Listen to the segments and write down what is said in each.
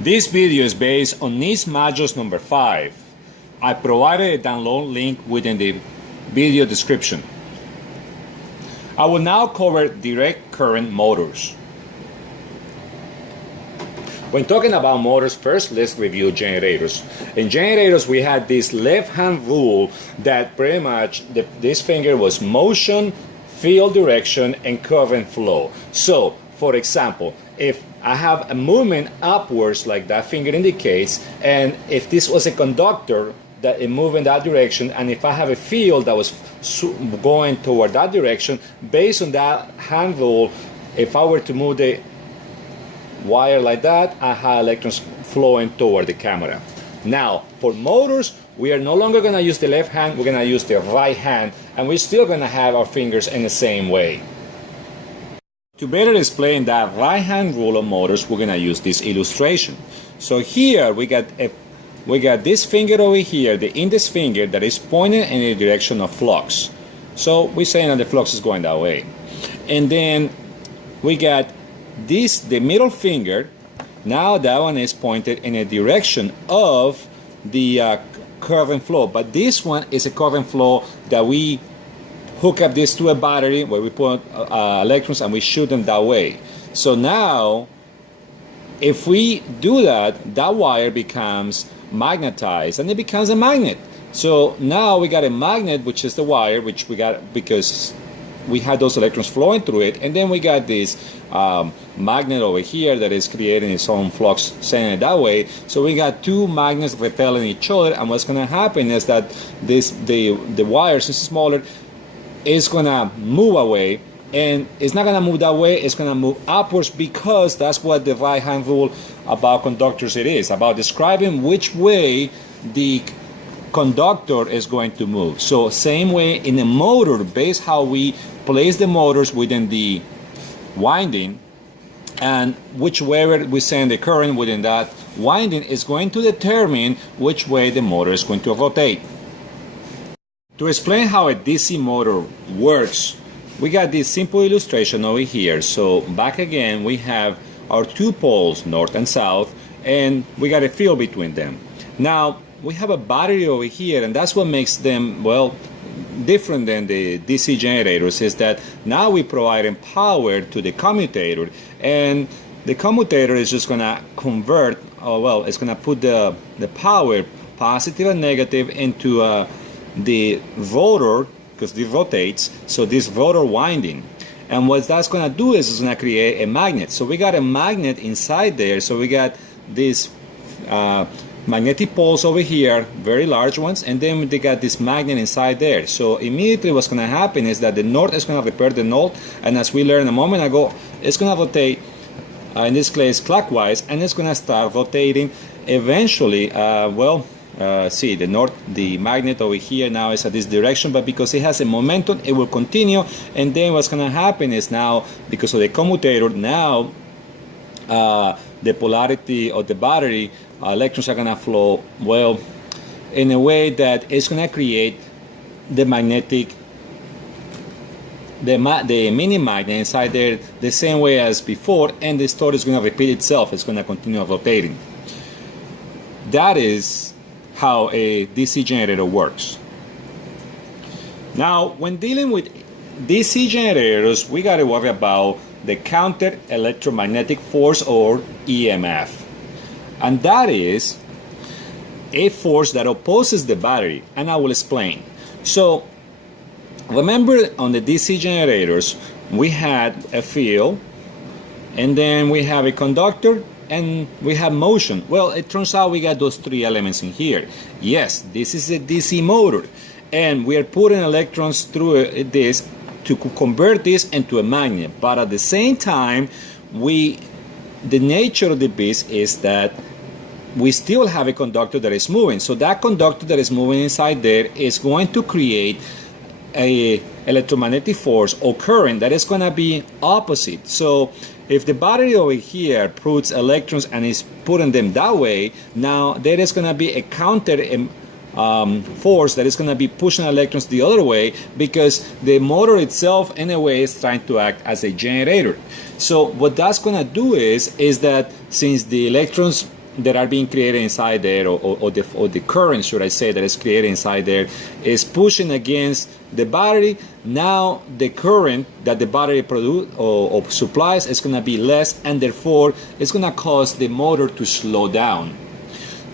This video is based on NEETs modules number 5. I provided a download link within the video description. I will now cover direct current motors. When talking about motors, first let's review generators. In generators we had this left-hand rule that pretty much this finger was motion, field direction, and current flow. So, for example, if I have a movement upwards like that finger indicates, and if this was a conductor that it moved in that direction, and if I have a field that was going toward that direction, based on that hand rule, if I were to move the wire like that, I have electrons flowing toward the camera. Now, for motors, we are no longer going to use the left hand, we're going to use the right hand, and we're still going to have our fingers in the same way. To better explain that right hand rule of motors, we're going to use this illustration. So here we got this finger over here, the index finger, that is pointing in the direction of flux. So we're saying that the flux is going that way. And then we got this, the middle finger. Now that one is pointed in a direction of the current flow. But this one is a current flow that we hook up this to a battery where we put electrons and we shoot them that way. So now, if we do that, that wire becomes magnetized and it becomes a magnet. So now we got a magnet, which is the wire, which we got because we had those electrons flowing through it, and then we got this magnet over here that is creating its own flux, sending it that way. So we got two magnets repelling each other, and what's going to happen is that the wire, since it's smaller, is going to move away, and it's not going to move that way, it's going to move upwards, because that's what the right hand rule about conductors it is, about describing which way the conductor is going to move. So same way in a motor, based how we place the motors within the winding, and which way we send the current within that winding is going to determine which way the motor is going to rotate. To explain how a DC motor works, we got this simple illustration over here. So back again, we have our two poles, north and south, and we got a field between them. Now we have a battery over here, and that's what makes them, well, different than the DC generators, is that now we're providing power to the commutator, and the commutator is just going to convert, it's going to put the power, positive and negative, into the rotor, because it rotates, so this rotor winding. And what that's going to do is it's going to create a magnet. So we got a magnet inside there, so we got this magnetic poles over here, very large ones, and then they got this magnet inside there. So immediately what's going to happen is that the north is going to repel the north, and as we learned a moment ago, it's going to rotate, in this case clockwise, and it's going to start rotating eventually. See, the magnet over here now is at this direction, but because it has a momentum, it will continue, and then what's going to happen is now, because of the commutator, now the polarity of the battery, electrons are going to flow, well, in a way that it's going to create the magnetic, the mini magnet inside there the same way as before, and the story is going to repeat itself. It's going to continue rotating. That is how a DC generator works. Now, when dealing with DC generators, we got to worry about the counter electromagnetic force, or EMF. And that is a force that opposes the battery, and I will explain. So remember, on the DC generators we had a field, and then we have a conductor, and we have motion. Well, it turns out we got those three elements in here. Yes, this is a DC motor, and we are putting electrons through this to convert this into a magnet. But at the same time, the nature of the beast is that we still have a conductor that is moving. So that conductor that is moving inside there is going to create a electromagnetic force or current that is going to be opposite. So if the battery over here puts electrons and is putting them that way, now there is going to be a counter force that is going to be pushing electrons the other way, because the motor itself in a way is trying to act as a generator. So what that's going to do is that since the electrons that are being created inside there, or the current, should I say, that is created inside there, is pushing against the battery. Now the current that the battery produce or supplies is going to be less, and therefore it's going to cause the motor to slow down.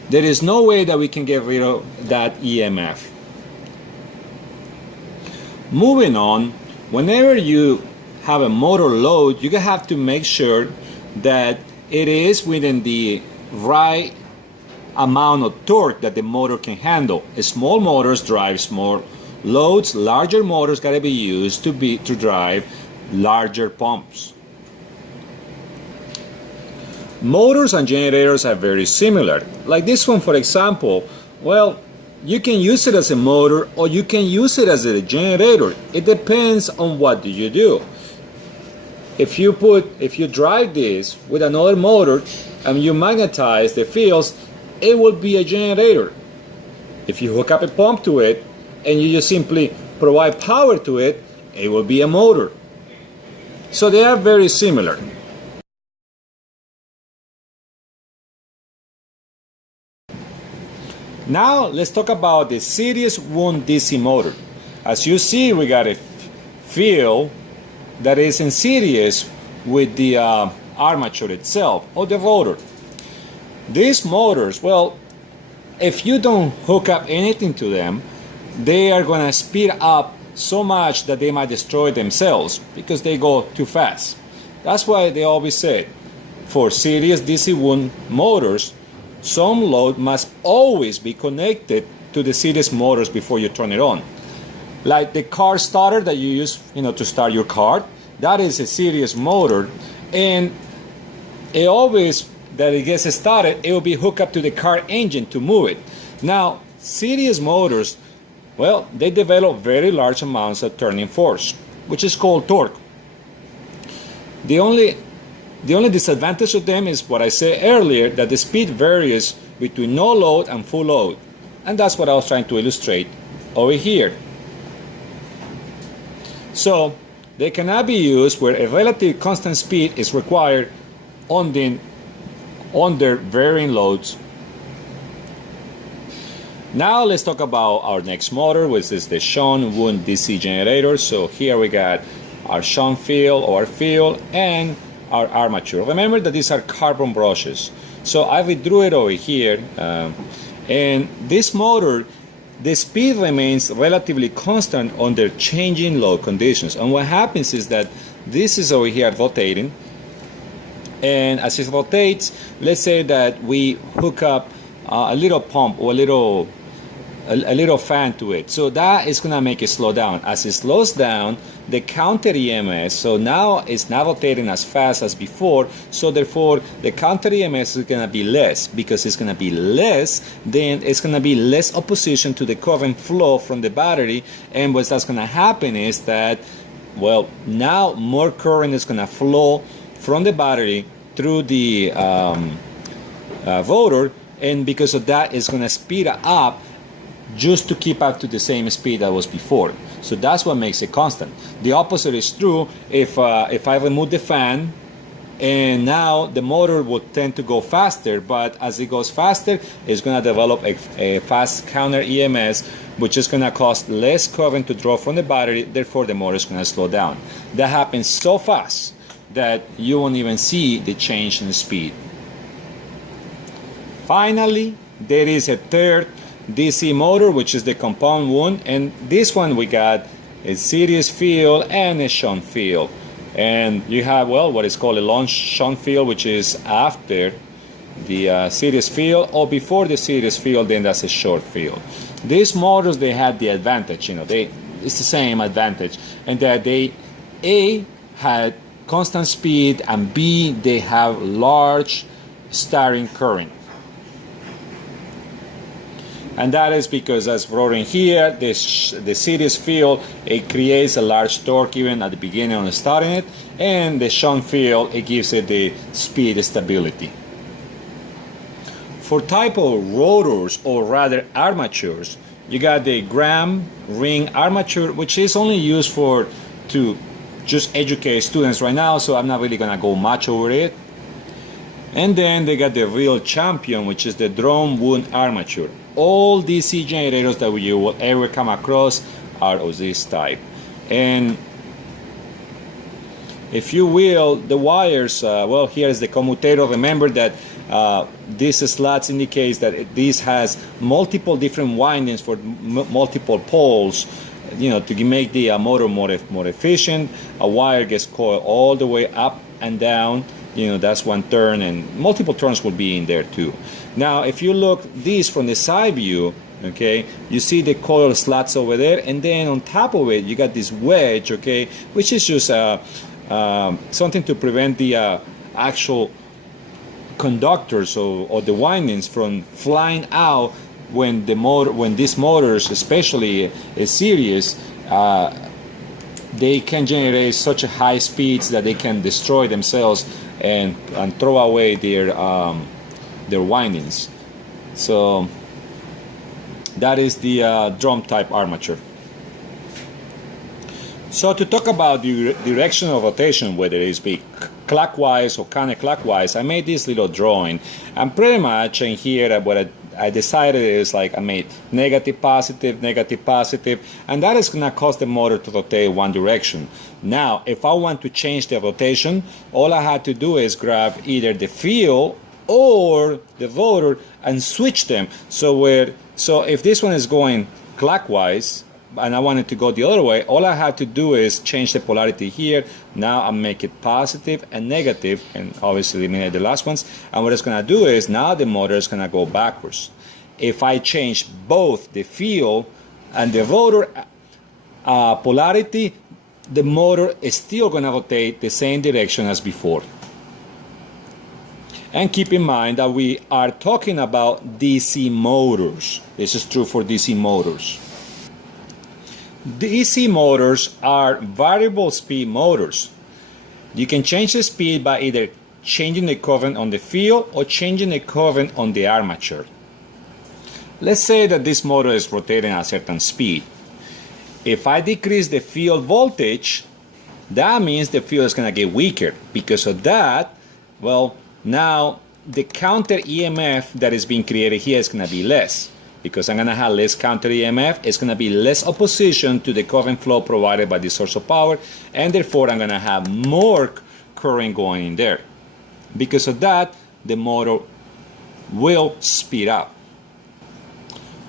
There is no way that we can get rid of that EMF. Moving on, whenever you have a motor load, you have to make sure that it is within the right amount of torque that the motor can handle. Small motors drive small loads. Larger motors got to be used to drive larger pumps. Motors and generators are very similar. Like this one, for example, well, you can use it as a motor or you can use it as a generator. It depends on what do you do. If you drive this with another motor and you magnetize the fields, it will be a generator. If you hook up a pump to it and you just simply provide power to it, it will be a motor. So they are very similar. Now let's talk about the Series 1 DC motor. As you see, we got a field that is in series with the armature itself, or the rotor. These motors, well, if you don't hook up anything to them, they are going to speed up so much that they might destroy themselves because they go too fast. That's why they always said, for series DC-1 motors, some load must always be connected to the series motors before you turn it on. Like the car starter that you use, to start your car, that is a series motor, and it always that it gets started, it will be hooked up to the car engine to move it. Now, series motors, well, they develop very large amounts of turning force, which is called torque. The only disadvantage of them is what I said earlier, that the speed varies between no load and full load. And that's what I was trying to illustrate over here. So they cannot be used where a relative constant speed is required under varying loads. Now let's talk about our next motor, which is the Shunt 1 DC generator. So here we got our shunt field or field and our armature. Remember that these are carbon brushes. So I withdrew it over here, and this motor, the speed remains relatively constant under changing load conditions. And what happens is that this is over here rotating, and as it rotates, let's say that we hook up a little pump or a little fan to it. So that is going to make it slow down. As it slows down, the counter EMS, so now it's not rotating as fast as before, so therefore the counter EMS is going to be less. Because it's going to be less, then it's going to be less opposition to the current flow from the battery, and what's going to happen is that, well, now more current is going to flow from the battery through the rotor, and because of that, it's going to speed up just to keep up to the same speed that was before. So that's what makes it constant. The opposite is true if I remove the fan, and now the motor will tend to go faster, but as it goes faster, it's going to develop a fast counter EMS, which is going to cause less current to draw from the battery, therefore the motor is going to slow down. That happens so fast that you won't even see the change in speed. Finally, there is a third DC motor, which is the compound one, and this one we got a series field and a shunt field. And you have, well, what is called a long shunt field, which is after the series field, or before the series field, then that's a short field. These motors, they had the advantage, it's the same advantage, and that they A, had constant speed, and B, they have large starting current. And that is because, as brought in here, the series field, it creates a large torque even at the beginning of starting it, and the shunt field, it gives it the speed stability. For type of rotors, or rather armatures, you got the Gramm Ring armature, which is only used to just educate students right now, so I'm not really going to go much over it. And then they got the real champion, which is the drum wound armature. All DC generators that you will ever come across are of this type. And if you will, the wires, well, here is the commutator. Remember that this slots indicates that this has multiple different windings for multiple poles, you know, to make the motor more efficient. A wire gets coiled all the way up and down. You know, that's one turn, and multiple turns will be in there too. Now, if you look this from the side view, okay, you see the coil slots over there, and then on top of it, you got this wedge, okay, which is just something to prevent the actual conductors or the windings from flying out when the motor, when these motors, especially a series, they can generate such a high speeds that they can destroy themselves and throw away their windings. So that is the drum type armature. So to talk about the direction of rotation, whether it be clockwise or counterclockwise, I made this little drawing. And pretty much in here what I decided is like I made negative, positive, and that is going to cause the motor to rotate one direction. Now, if I want to change the rotation, all I had to do is grab either the field or the rotor and switch them. So if this one is going clockwise and I want it to go the other way, all I have to do is change the polarity here. Now I make it positive and negative, and obviously eliminate the last ones. And what it's going to do is now the motor is going to go backwards. If I change both the field and the rotor polarity, the motor is still going to rotate the same direction as before. And keep in mind that we are talking about DC motors. This is true for DC motors. DC motors are variable speed motors. You can change the speed by either changing the current on the field or changing the current on the armature. Let's say that this motor is rotating at a certain speed. If I decrease the field voltage, that means the field is going to get weaker. Because of that, well, now the counter EMF that is being created here is going to be less. Because I'm going to have less counter EMF, it's going to be less opposition to the current flow provided by the source of power, and therefore I'm going to have more current going in there. Because of that, the motor will speed up.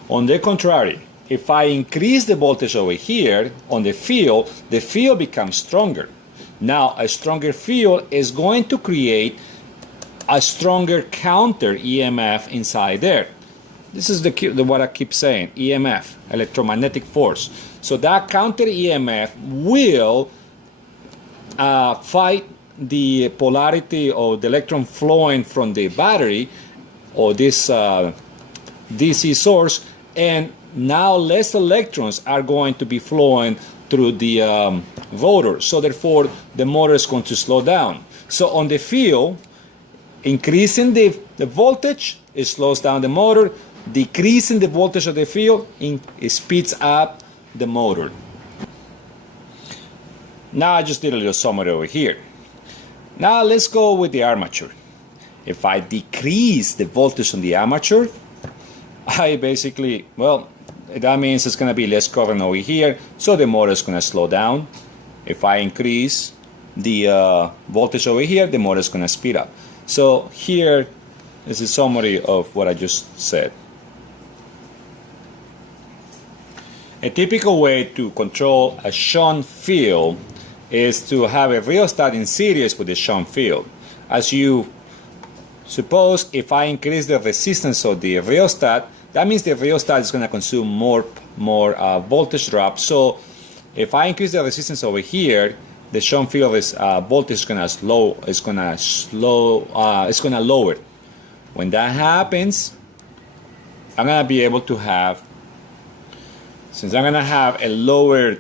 On the contrary, if I increase the voltage over here on the field becomes stronger. Now, a stronger field is going to create a stronger counter EMF inside there. This is what I keep saying, EMF, electromagnetic force. So that counter EMF will fight the polarity of the electron flowing from the battery or this DC source, and now less electrons are going to be flowing through the rotor. So therefore, the motor is going to slow down. So on the field, increasing the voltage, it slows down the motor. Decreasing the voltage of the field, it speeds up the motor. Now I just did a little summary over here. Now let's go with the armature. If I decrease the voltage on the armature, I basically, well, that means it's going to be less current over here, so the motor is going to slow down. If I increase the voltage over here, the motor is going to speed up. So here is a summary of what I just said. A typical way to control a shunt field is to have a rheostat in series with the shunt field. As you suppose, if I increase the resistance of the rheostat, that means the rheostat is going to consume more voltage drop. So if I increase the resistance over here, the shunt field voltage is going to lower. When that happens, I'm going to be able to have, since I'm going to have a lower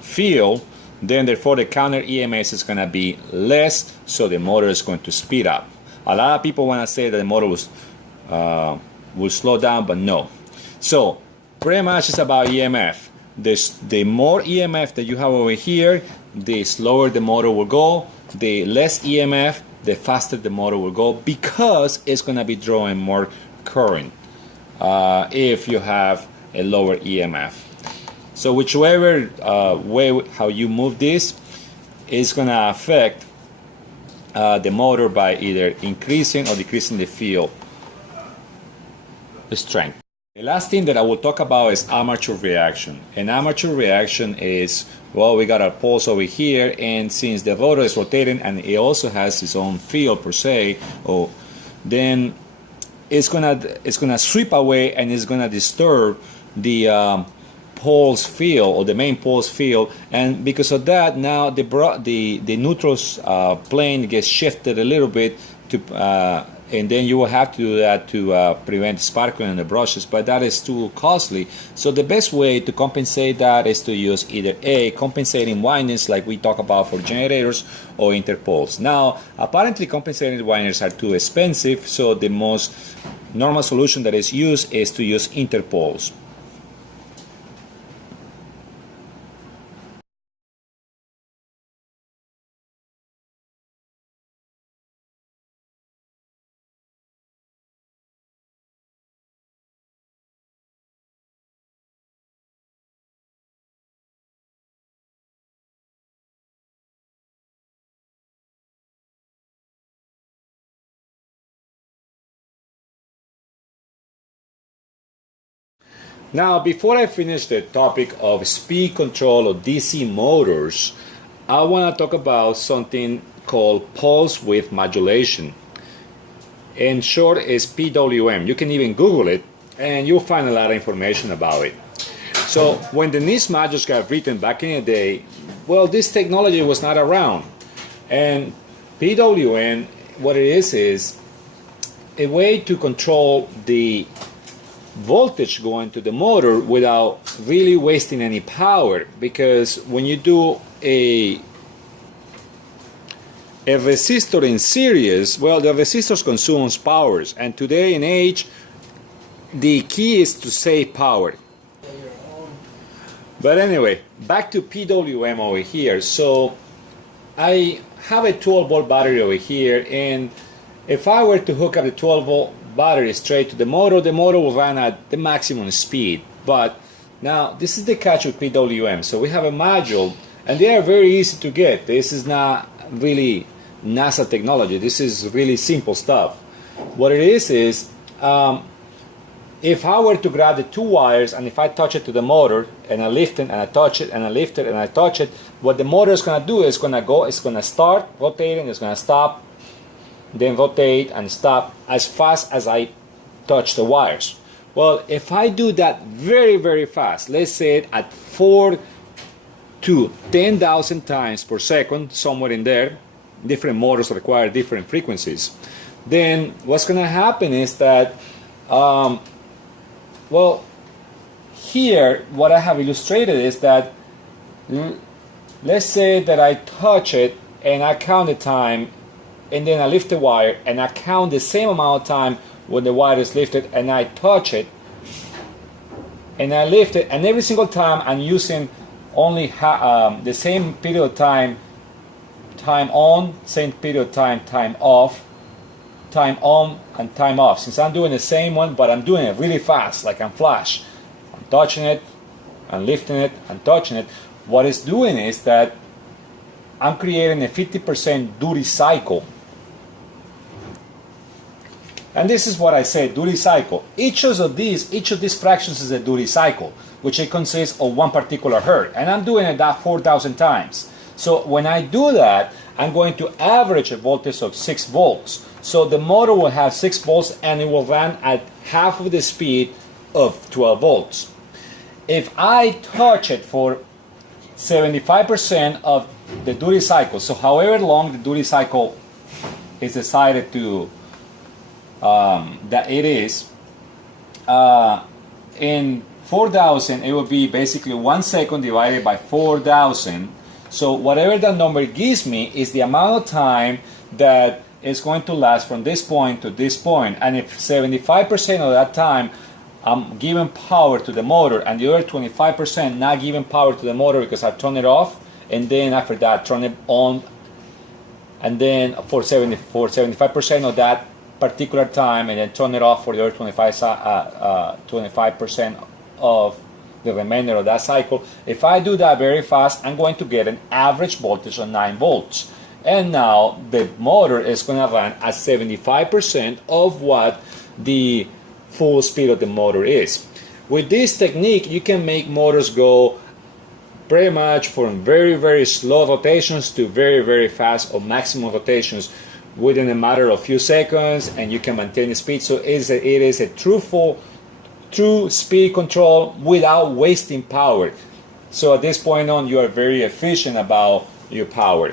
field, then therefore the counter EMS is going to be less, so the motor is going to speed up. A lot of people want to say that the motor will slow down, but no. So pretty much it's about EMF. The more EMF that you have over here, the slower the motor will go. The less EMF, the faster the motor will go, because it's going to be drawing more current if you have a lower EMF. So whichever way how you move this is going to affect the motor by either increasing or decreasing the field strength. The last thing that I will talk about is armature reaction. An armature reaction is, well, we got our pulse over here, and since the rotor is rotating and it also has its own field per se, then it's gonna sweep away and it's gonna disturb the pulse field, or the main pulse field, and because of that, now the neutral plane gets shifted a little bit to. And then you will have to do that to prevent sparkling on the brushes, but that is too costly. So the best way to compensate that is to use either compensating windings like we talk about for generators, or interpoles. Now, apparently compensating windings are too expensive, so the most normal solution that is used is to use interpoles. Now, before I finish the topic of speed control of DC motors, I want to talk about something called Pulse Width Modulation. In short, is PWM. You can even Google it, and you'll find a lot of information about it. So, when the NEETs modules got written back in the day, well, this technology was not around. And PWM, what it is a way to control the voltage going to the motor without really wasting any power, because when you do a resistor in series, well, the resistors consumes powers, and today in age the key is to save power. But anyway, back to PWM over here. So I have a 12-volt battery over here, and if I were to hook up the 12-volt battery straight to the motor will run at the maximum speed. But now this is the catch with PWM. So we have a module, and they are very easy to get. This is not really NASA technology. This is really simple stuff. What it is if I were to grab the two wires, and if I touch it to the motor, and I lift it and I touch it and I lift it and I touch it, what the motor is going to do is it's going to start rotating, it's going to stop, then rotate and stop as fast as I touch the wires. Well, if I do that very, very fast, let's say at 4 to 10,000 times per second, somewhere in there, different motors require different frequencies, then what's going to happen is that, well, here what I have illustrated is that, let's say that I touch it and I count the time, and then I lift the wire and I count the same amount of time when the wire is lifted, and I touch it and I lift it, and every single time I'm using only the same period of time on, same period of time off, time on and time off. Since I'm doing the same one, but I'm doing it really fast, like I'm flash. I'm touching it, I'm lifting it, I'm touching it. What it's doing is that I'm creating a 50% duty cycle. And this is what I say, duty cycle. Each of these fractions is a duty cycle, which it consists of one particular hertz. And I'm doing it that 4,000 times. So when I do that, I'm going to average a voltage of 6 volts. So the motor will have 6 volts and it will run at half of the speed of 12 volts. If I touch it for 75% of the duty cycle, so however long the duty cycle is decided to that it is, in 4,000 it will be basically 1 second divided by 4,000. So whatever that number gives me is the amount of time that is going to last from this point to this point. And if 75% of that time I'm giving power to the motor, and the other 25% not giving power to the motor because I turn it off, and then after that turn it on and then for 75% of that particular time, and then turn it off for the other 25% of the remainder of that cycle. If I do that very fast, I'm going to get an average voltage of 9 volts. And now the motor is going to run at 75% of what the full speed of the motor is. With this technique, you can make motors go pretty much from very, very slow rotations to very, very fast or maximum rotations within a matter of few seconds, and you can maintain the speed. So it is a true speed control without wasting power. So at this point on, you are very efficient about your power.